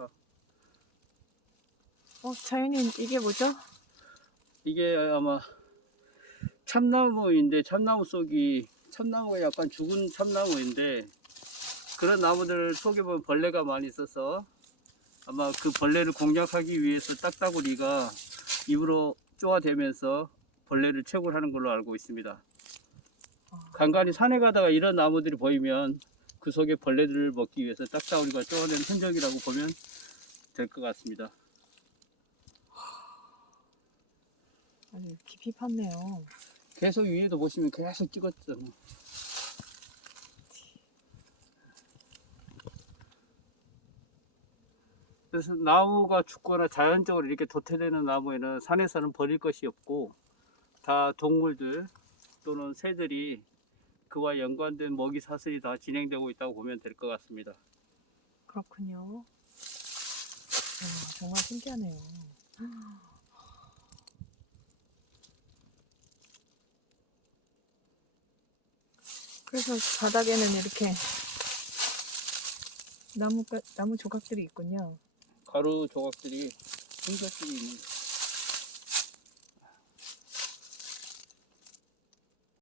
다. 어, 자연인 이게 뭐죠? 이게 아마 참나무인데 참나무 속이 참나무가 약간 죽은 참나무인데 그런 나무들 속에 보면 벌레가 많이 있어서 아마 그 벌레를 공략하기 위해서 딱따구리가 입으로 쪼아대면서 벌레를 채굴하는 걸로 알고 있습니다. 간간히 산에 가다가 이런 나무들이 보이면 그 속에 벌레들을 먹기 위해서 딱따구리가 쪼아낸 흔적이라고 보면 될 것 같습니다. 아주 깊이 팠네요. 계속 위에도 보시면 계속 찍었잖아. 그래서 나무가 죽거나 자연적으로 이렇게 도태되는 나무에는 산에서는 버릴 것이 없고 다 동물들 또는 새들이 그와 연관된 먹이 사슬이 다 진행되고 있다고 보면 될 것 같습니다. 그렇군요. 와, 정말 신기하네요. 그래서 바닥에는 이렇게 나무 나무 조각들이 있군요. 가루 조각들이 흰것들이 있는